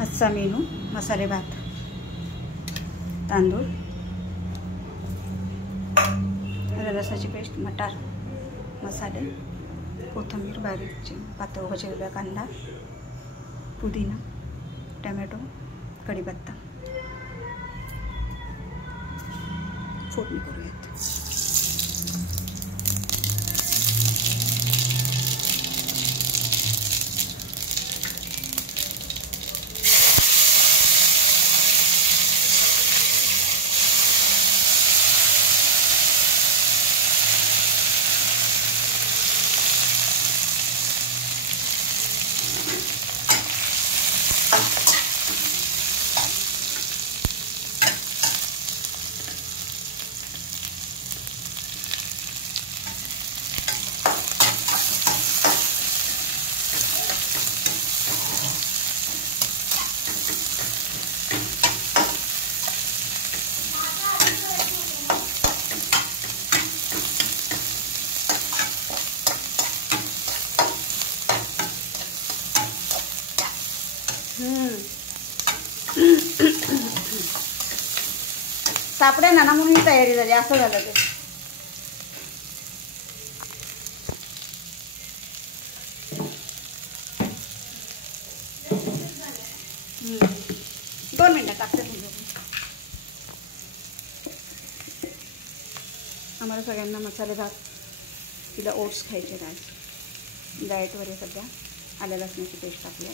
आजचा मेनू मसाले भात, तांदूळ, लसणाची पेस्ट, मटार, मसाले, कोथिंबीर, बारीक पातळ भाजलेला कांदा, पुदिना, टोमॅटो, कढीपत्ता. फोडणी करूयात. सापडे ना म्हणून ही तयारी झाली. असं झालं ते. दोन मिनिटं टाकते तुमच्या. आम्हाला सगळ्यांना मसाले भात, तिला ओट्स खायचे आज. डाएटवर आहे सध्या. आल्या लसणाची पेस्ट टाकूया.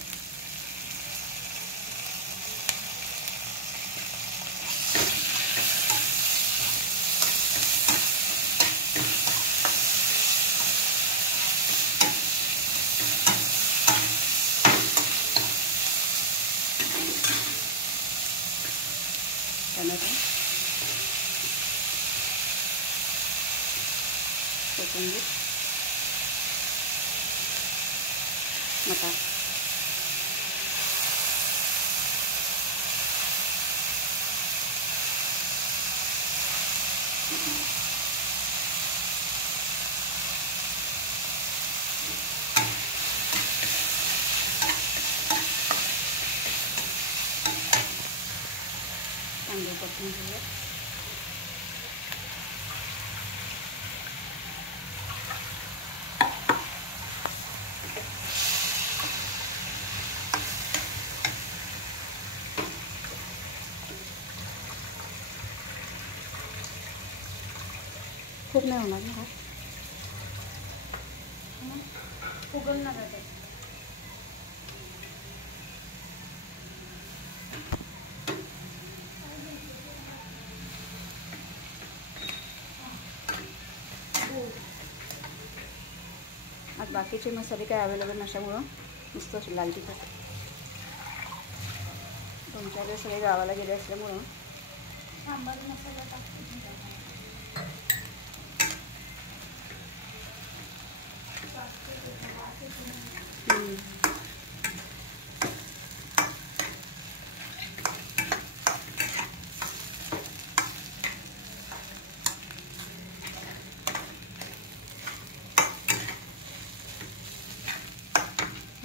टोमॅटो, कोथिंबीर, मटार, तांदूळ परतून घेऊया. खूप नाही होणार ना, फुगलणार आहे. आज बाकीचे मसाले काय अवेलेबल नसल्यामुळं नुसतं लाल तिखट. 2-4 दिवस सगळे गावाला गेले असल्यामुळं सांबार मसाला टाकते.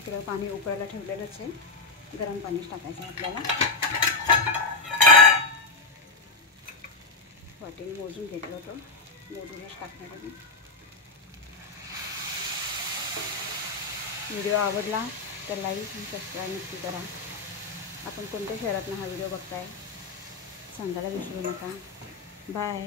इकडं पाणी उकळायला ठेवलेलंच आहे. गरम पाणीच टाकायचं आपल्याला. वाटीने मोजून घेतलं होतं, मोजूनच टाकणार आहे. व्हिडिओ आवडला तर लाईक आणि सबस्क्राईब नक्की करा. आपण कोणत्या शहरातून हा व्हिडिओ बघताय सांगायला विसरू नका. बाय.